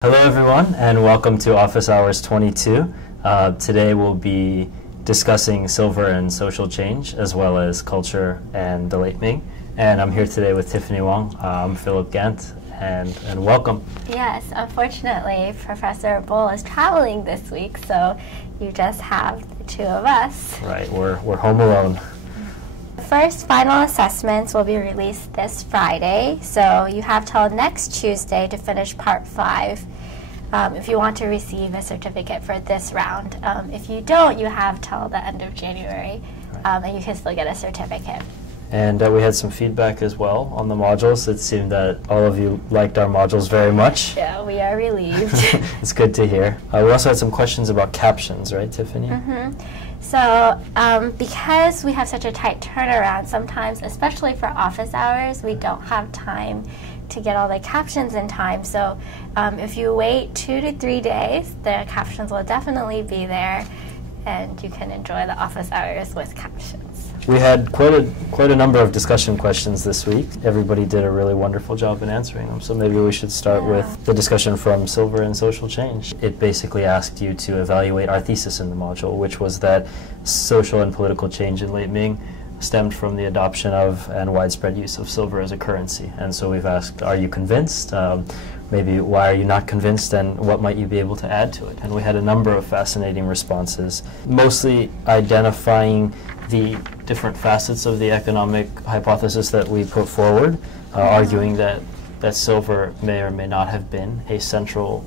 Hello everyone and welcome to Office Hours 22. Today we'll be discussing silver and social change as well as culture and the late Ming. And I'm here today with Tiffany Wong. I'm Philip Gant and welcome. Yes, unfortunately Professor Bull is traveling this week, so you just have the two of us. Right, we're home alone. First final assessments will be released this Friday, so you have till next Tuesday to finish part 5 if you want to receive a certificate for this round. If you don't, you have till the end of January, and you can still get a certificate. And we had some feedback as well on the modules. It seemed that all of you liked our modules very much. Yeah, we are relieved. It's good to hear. We also had some questions about captions, right, Tiffany? Mm-hmm. So because we have such a tight turnaround, sometimes, especially for office hours, we don't have time to get all the captions in time. So if you wait 2 to 3 days, the captions will definitely be there, and you can enjoy the office hours with captions. We had quite a number of discussion questions this week. Everybody did a really wonderful job in answering them. So maybe we should start with the discussion from Silver and Social Change. It basically asked you to evaluate our thesis in the module, which was that social and political change in late Ming stemmed from the adoption of and widespread use of silver as a currency. And so we've asked, are you convinced? Maybe why are you not convinced, and what might you be able to add to it? And we had a number of fascinating responses, mostly identifying the different facets of the economic hypothesis that we put forward, arguing that silver may or may not have been a central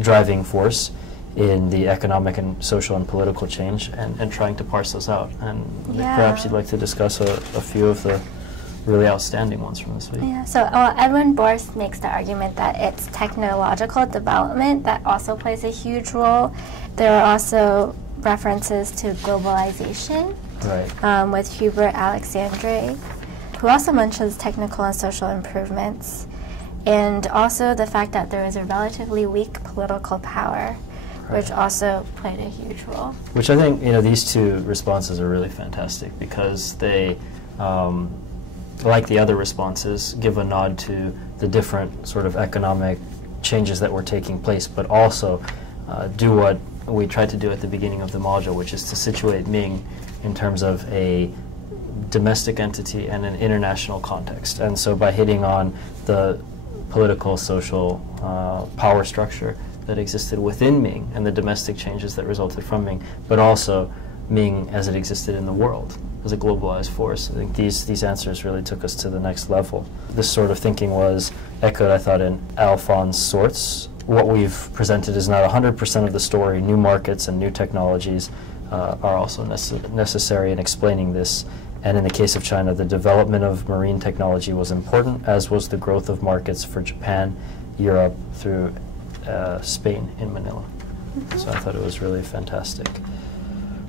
driving force in the economic and social and political change, and trying to parse those out. And perhaps you'd like to discuss a few of the really outstanding ones from this week. Yeah, so Edwin Borst makes the argument that it's technological development that also plays a huge role. There are also references to globalization, with Hubert Alexandre, who also mentions technical and social improvements, and also the fact that there is a relatively weak political power, which also played a huge role. Which I think, these two responses are really fantastic because they, like the other responses, give a nod to the different sort of economic changes that were taking place, but also do what we tried to do at the beginning of the module, which is to situate Ming in terms of a domestic entity and an international context. And so by hitting on the political, social power structure that existed within Ming and the domestic changes that resulted from Ming, but also Ming as it existed in the world as a globalized force. I think these answers really took us to the next level. This sort of thinking was echoed, I thought, in Alphonse Sort's. What we've presented is not 100% of the story. New markets and new technologies are also necessary in explaining this. And in the case of China, the development of marine technology was important, as was the growth of markets for Japan, Europe, through Spain in Manila. So I thought it was really fantastic.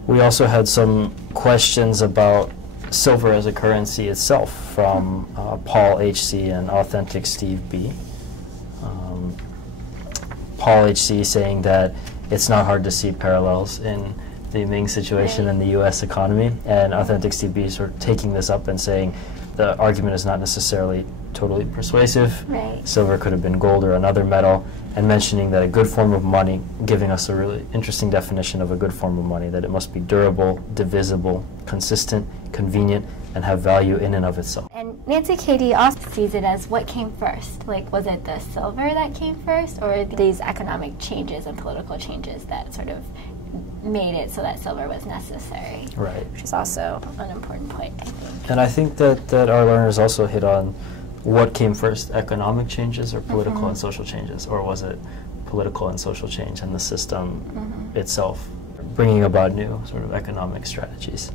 We also had some questions about silver as a currency itself from Paul H.C. and Authentic Steve B. Paul H.C. saying that it's not hard to see parallels in the Ming situation and the U.S. economy, and Authentic Steve B. sort of taking this up and saying the argument is not necessarily totally persuasive. Silver could have been gold or another metal, and mentioning that a good form of money, giving us a really interesting definition of a good form of money, that it must be durable, divisible, consistent, convenient, and have value in and of itself. And Nancy Katie also sees it as what came first. Like, was it the silver that came first, or these economic changes and political changes that sort of made it so that silver was necessary? Right. Which is also an important point, I think. And I think that our learners also hit on what came first, economic changes or political and social changes, or was it political and social change and the system itself bringing about new sort of economic strategies.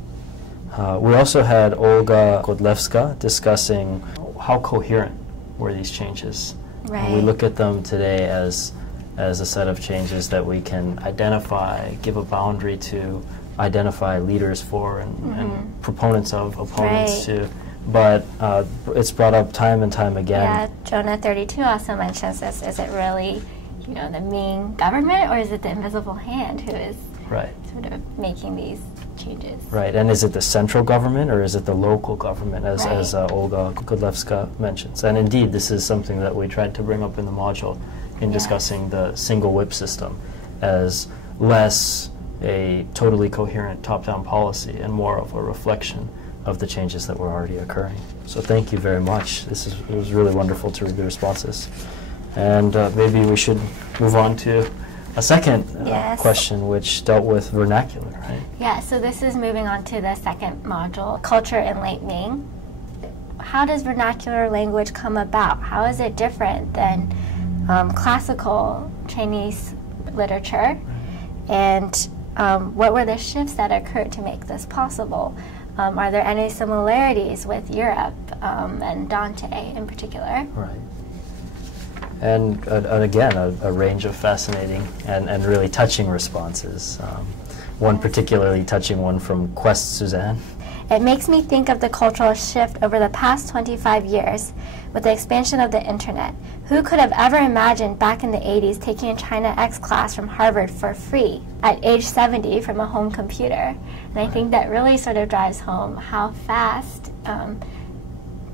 We also had Olga Godlewska discussing how coherent were these changes. We look at them today as a set of changes that we can identify, give a boundary to, identify leaders for, and proponents of, opponents to. But it's brought up time and time again. Yeah, Jonah 32 also mentions this. Is it really, the Ming government, or is it the invisible hand who is sort of making these changes? Right, and is it the central government, or is it the local government, as Olga Godlewska mentions? And indeed, this is something that we tried to bring up in the module, in discussing the single whip system as less a totally coherent top-down policy and more of a reflection of the changes that were already occurring. So thank you very much. It was really wonderful to read the responses. And maybe we should move on to a second question, which dealt with vernacular, right? Yeah, so this is moving on to the second module, culture in late Ming. How does vernacular language come about? How is it different than classical Chinese literature? And what were the shifts that occurred to make this possible? Are there any similarities with Europe and Dante in particular? Right. And again, a range of fascinating and really touching responses. One particularly touching one from Quest Suzanne. It makes me think of the cultural shift over the past 25 years with the expansion of the internet. Who could have ever imagined back in the 80s taking a ChinaX class from Harvard for free at age 70 from a home computer? And I think that really sort of drives home how fast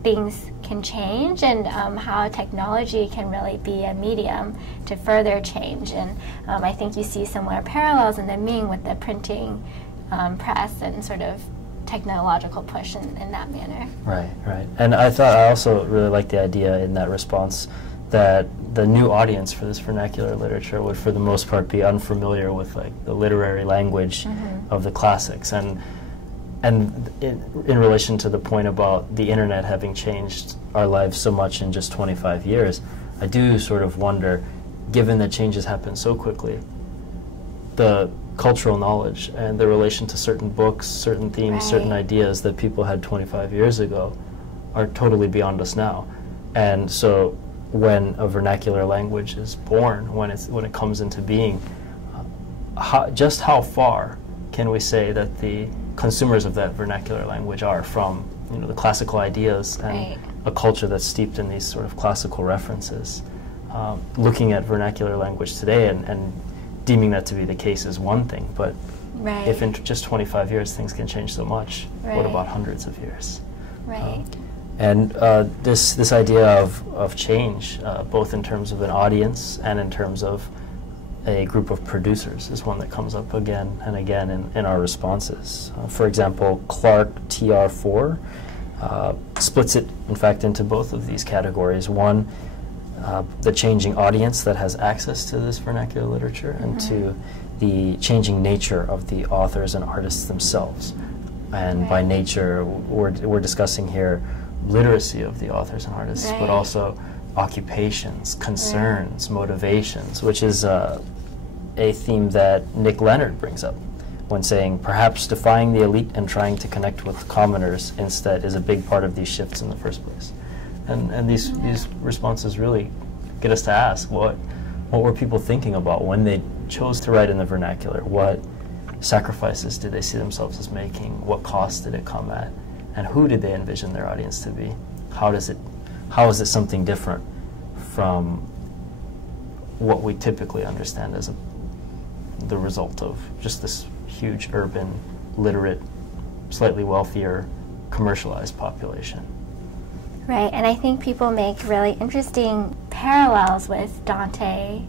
things can change and how technology can really be a medium to further change. And I think you see similar parallels in the Ming with the printing press and sort of technological push in that manner. Right, right. And I also really liked the idea in that response that the new audience for this vernacular literature would for the most part be unfamiliar with like the literary language of the classics. And in relation to the point about the internet having changed our lives so much in just 25 years, I do sort of wonder, given that changes happen so quickly, the cultural knowledge and the relation to certain books, certain themes, certain ideas that people had 25 years ago are totally beyond us now. And so when a vernacular language is born, when it comes into being, just how far can we say that the consumers of that vernacular language are from the classical ideas and a culture that's steeped in these sort of classical references? Looking at vernacular language today and deeming that to be the case is one thing, but if in just 25 years things can change so much, what about hundreds of years? And this idea of change, both in terms of an audience and in terms of a group of producers, is one that comes up again and again in our responses. For example, Clark TR4 splits it, in fact, into both of these categories. One, the changing audience that has access to this vernacular literature, and two, the changing nature of the authors and artists themselves. And by nature, we're discussing here literacy of the authors and artists, but also occupations, concerns, motivations, which is a theme that Nick Leonard brings up when saying perhaps defying the elite and trying to connect with commoners instead is a big part of these shifts in the first place. And these responses really get us to ask, what were people thinking about when they chose to write in the vernacular? What sacrifices did they see themselves as making? What cost did it come at? And who did they envision their audience to be? How is it something different from what we typically understand as the result of just this huge urban, literate, slightly wealthier, commercialized population? Right, and I think people make really interesting parallels with Dante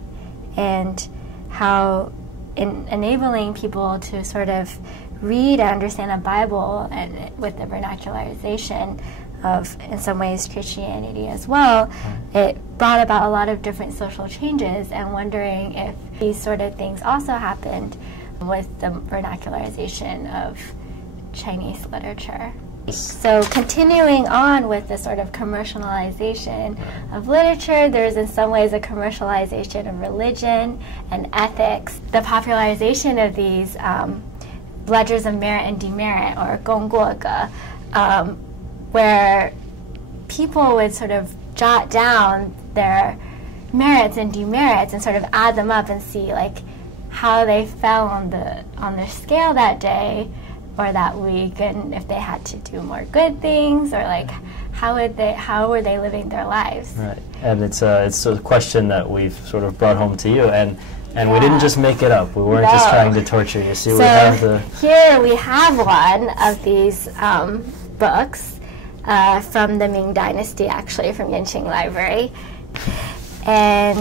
and how in enabling people to sort of read and understand the Bible and with the vernacularization of, in some ways, Christianity as well, it brought about a lot of different social changes, and wondering if these sort of things also happened with the vernacularization of Chinese literature. So continuing on with the sort of commercialization of literature, there's in some ways a commercialization of religion and ethics. The popularization of these ledgers of merit and demerit, or gongguoge, where people would sort of jot down their merits and demerits and sort of add them up and see like how they fell on their scale that day or that week, and if they had to do more good things, or like how were they living their lives? Right, and it's a question that we've sort of brought home to you, and we didn't just make it up. We weren't just trying to torture you. See, so we have here we have one of these books from the Ming dynasty, actually, from Yanqing Library. And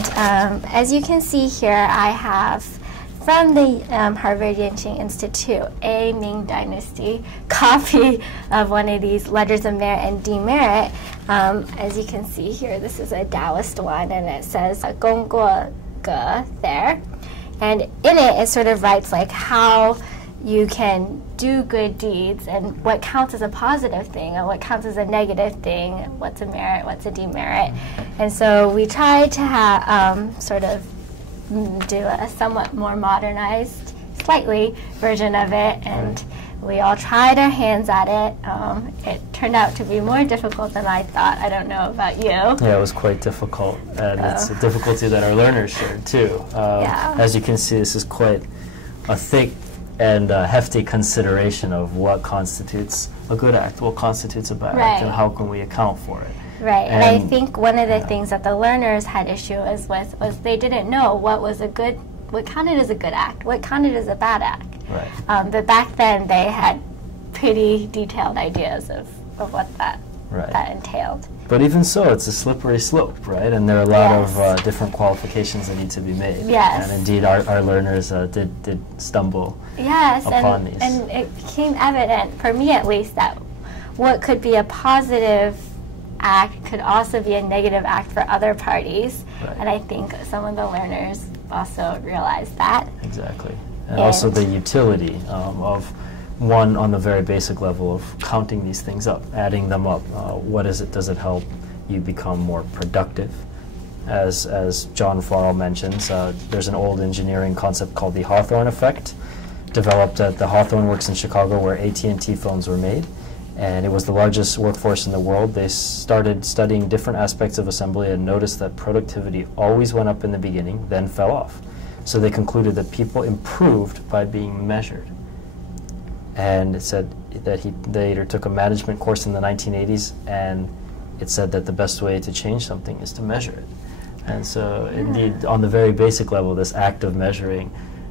as you can see here, I have from the Harvard Yenching Institute a Ming dynasty copy of one of these letters of merit and demerit. As you can see here, this is a Taoist one, and it says 功过格 there. And in it sort of writes like how you can do good deeds and what counts as a positive thing and what counts as a negative thing, what's a merit, what's a demerit. And so we try to have sort of do a somewhat more modernized, slightly version of it, and we all tried our hands at it. It turned out to be more difficult than I thought. I don't know about you. Yeah, it was quite difficult, and it's a difficulty that our learners shared too. As you can see, this is quite a thick and hefty consideration of what constitutes a good act, what constitutes a bad act, and how can we account for it. Right, and I think one of the things that the learners had issue with was they didn't know what counted as a good act, what counted as a bad act. Right. But back then they had pretty detailed ideas of what that entailed. But even so, it's a slippery slope, right? And there are a lot of different qualifications that need to be made. Yes. And indeed, our learners did stumble upon these. And it became evident, for me at least, that what could be a positive act could also be a negative act for other parties. Right. And I think some of the learners also realized that. Exactly. And also the utility of one on the very basic level of counting these things up, adding them up. What is it? Does it help you become more productive? As John Farrell mentions, there's an old engineering concept called the Hawthorne effect, developed at the Hawthorne Works in Chicago where AT&T phones were made. And it was the largest workforce in the world. They started studying different aspects of assembly and noticed that productivity always went up in the beginning, then fell off. So they concluded that people improved by being measured. And it said that they later took a management course in the 1980s, and it said that the best way to change something is to measure it. And so indeed, on the very basic level, this act of measuring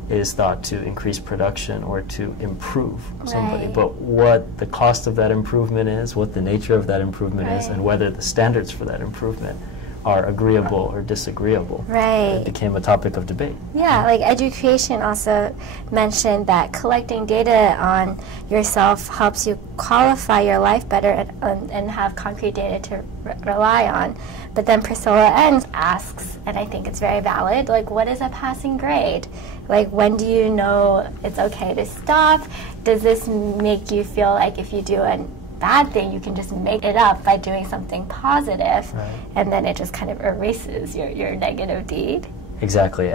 is thought to increase production or to improve somebody. But what the cost of that improvement is, what the nature of that improvement is, and whether the standards for that improvement are agreeable or disagreeable, it became a topic of debate. Yeah, like Education also mentioned that collecting data on yourself helps you qualify your life better and have concrete data to rely on. But then Priscilla N asks, and I think it's very valid, like, what is a passing grade? Like, when do you know it's okay to stop? Does this make you feel like if you do a bad thing, you can just make it up by doing something positive, and then it just kind of erases your negative deed? Exactly,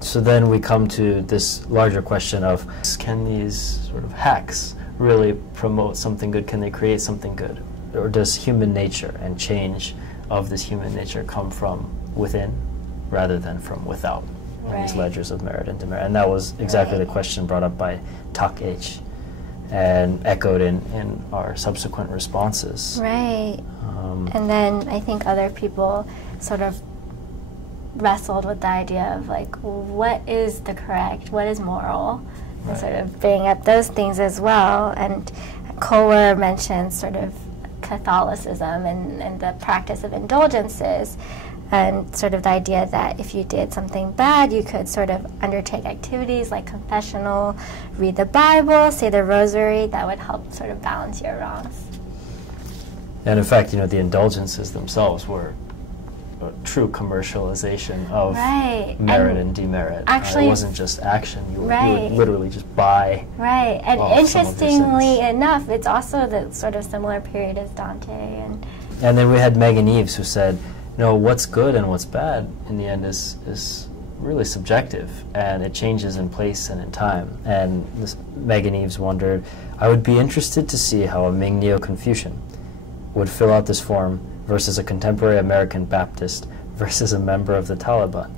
so then we come to this larger question of, can these sort of hacks really promote something good? Can they create something good? Or does human nature and change of this human nature come from within rather than from without in these ledgers of merit and demerit? And that was exactly the question brought up by Tak H and echoed in our subsequent responses. Right. And then I think other people sort of wrestled with the idea of, like, what is the correct, what is moral, and sort of bring up those things as well. And Kohler mentioned sort of Catholicism and the practice of indulgences, and sort of the idea that if you did something bad, you could sort of undertake activities like confessional, read the Bible, say the rosary, that would help sort of balance your wrongs. And in fact, the indulgences themselves were a true commercialization of merit and demerit. Actually, it wasn't just action. You would literally just buy. Right. And interestingly enough, it's also the sort of similar period as Dante. And then we had Megan Eves, who said, what's good and what's bad in the end is really subjective, and it changes in place and in time. And Megan Eves wondered, I would be interested to see how a Ming Neo-Confucian would fill out this form versus a contemporary American Baptist versus a member of the Taliban.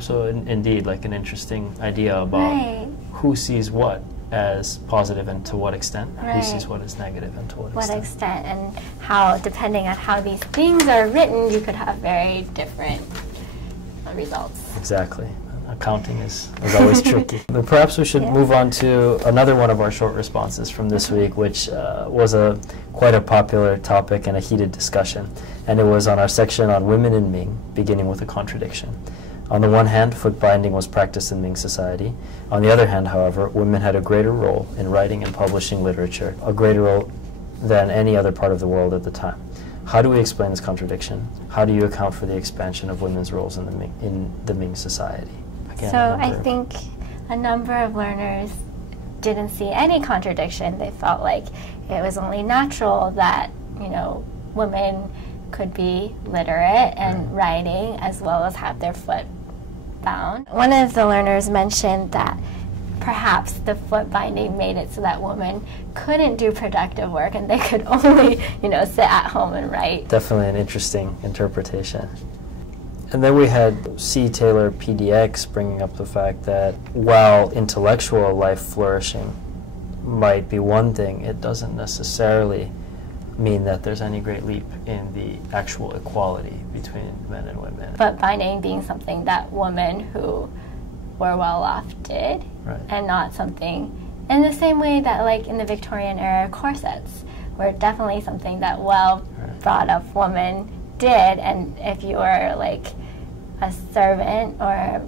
So indeed, like, an interesting idea about who sees what as positive and to what extent, who sees what as negative and to what extent. And how, depending on how these things are written, you could have very different results. Exactly. accounting is always tricky. But perhaps we should move on to another one of our short responses from this week, which was quite a popular topic and a heated discussion. And it was on our section on women in Ming, beginning with a contradiction. On the one hand, foot binding was practiced in Ming society. On the other hand, however, women had a greater role in writing and publishing literature, a greater role than any other part of the world at the time. How do we explain this contradiction? How do you account for the expansion of women's roles in the Ming society? Again, so I think a number of learners didn't see any contradiction. They felt like it was only natural that, you know, women could be literate and writing as well as have their foot bound. One of the learners mentioned that perhaps the foot binding made it so that women couldn't do productive work and they could only, you know, sit at home and write. Definitely an interesting interpretation. And then we had C. Taylor PDX bringing up the fact that while intellectual life flourishing might be one thing, it doesn't necessarily mean that there's any great leap in the actual equality between men and women. Foot binding being something that women who were well off did, and not something in the same way that, like, in the Victorian era, corsets were definitely something that well brought up women did, and if you were like a servant or,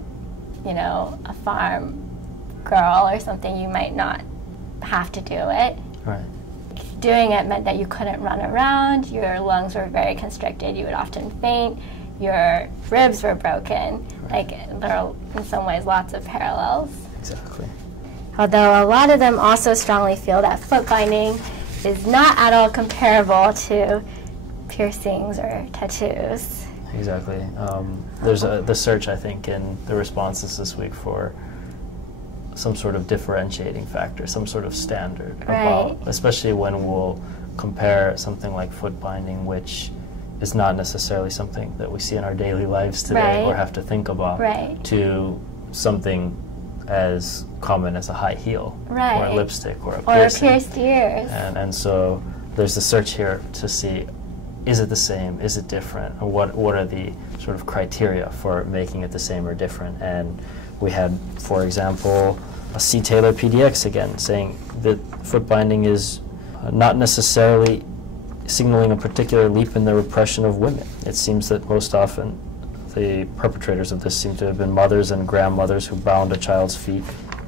you know, a farm girl or something, you might not have to do it. Doing it meant that you couldn't run around, your lungs were very constricted, you would often faint, your ribs were broken. Like, there are in some ways lots of parallels. Exactly. Although a lot of them also strongly feel that foot binding is not at all comparable to piercings or tattoos. Exactly. There's the search, I think, in the responses this week for some sort of differentiating factor, some sort of standard, about, especially when we'll compare something like foot binding, which is not necessarily something that we see in our daily lives today or have to think about, to something as common as a high heel or a lipstick or a piercing. Or pierced ears. And so there's the search here to see, is it the same, is it different, or what are the sort of criteria for making it the same or different. And we had, for example, a C. Taylor PDX again saying that foot binding is not necessarily signaling a particular leap in the repression of women. It seems that most often the perpetrators of this seem to have been mothers and grandmothers who bound a child's feet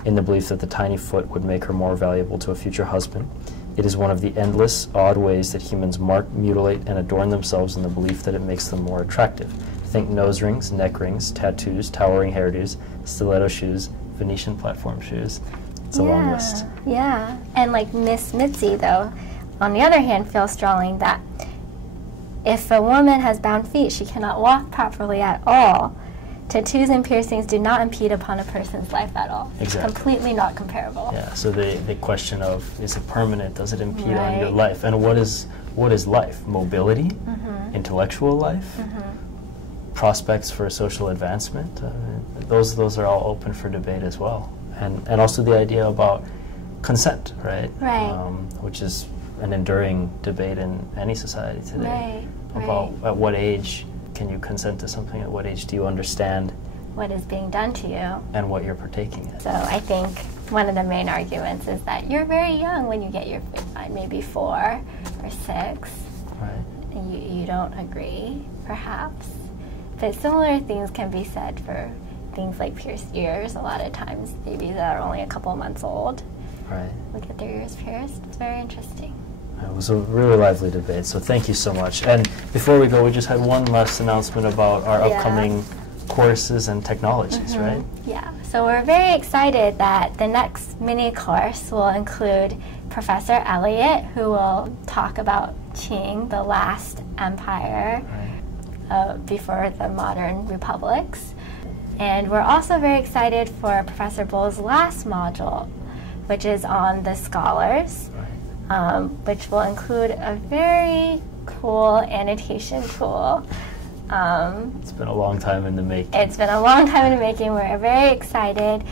in the belief that the tiny foot would make her more valuable to a future husband. It is one of the endless, odd ways that humans mark, mutilate, and adorn themselves in the belief that it makes them more attractive. Think nose rings, neck rings, tattoos, towering hairdos, stiletto shoes, Venetian platform shoes. It's a long list. Yeah, and like Miss Mitzi, though, on the other hand, feels strongly that if a woman has bound feet, she cannot walk properly at all. Tattoos and piercings do not impede upon a person's life at all. Exactly. Completely not comparable. Yeah, so the question of, is it permanent? Does it impede on your life? And what is life? Mobility? Intellectual life? Prospects for social advancement? Those are all open for debate as well. And also the idea about consent, right? Which is an enduring debate in any society today. About at what age can you consent to something? At what age do you understand what is being done to you and what you're partaking in? So I think one of the main arguments is that you're very young when you get your foot binded, maybe 4 or 6. And you don't agree, perhaps. But similar things can be said for things like pierced ears. A lot of times babies that are only a couple months old will get their ears pierced. It's very interesting. It was a really lively debate, so thank you so much. And before we go, we just had one last announcement about our upcoming courses and technologies, right? Yeah, so we're very excited that the next mini course will include Professor Elliott, who will talk about Qing, the last empire before the modern republics. And we're also very excited for Professor Bull's last module, which is on the scholars. Which will include a very cool annotation tool. It's been a long time in the making. It's been a long time in the making. We're very excited.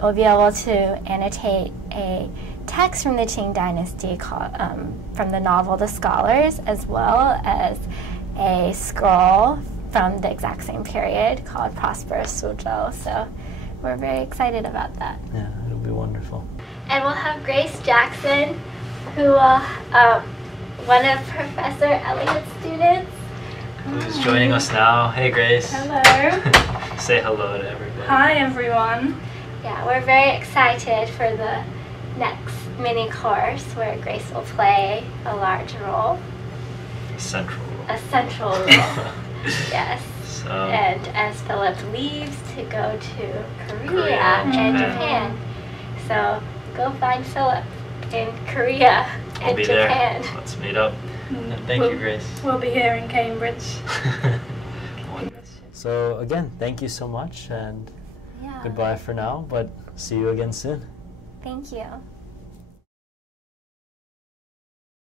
We'll be able to annotate a text from the Qing dynasty from the novel The Scholars, as well as a scroll from the exact same period called Prosperous Suzhou. So we're very excited about that. Yeah, it'll be wonderful. And we'll have Grace Jackson, who will, one of Professor Elliott's students. Who's joining us now. Hey, Grace. Hello. Say hello to everybody. Hi, everyone. Yeah, we're very excited for the next mini course where Grace will play a large role. A central role. A central role. Yes. So, and as Philip leaves to go to Korea and Japan. So go find Philip in Korea and Japan. There. Let's meet up. Thank you, Grace. We'll be here in Cambridge. So again, thank you so much, and goodbye for now, but see you again soon. Thank you.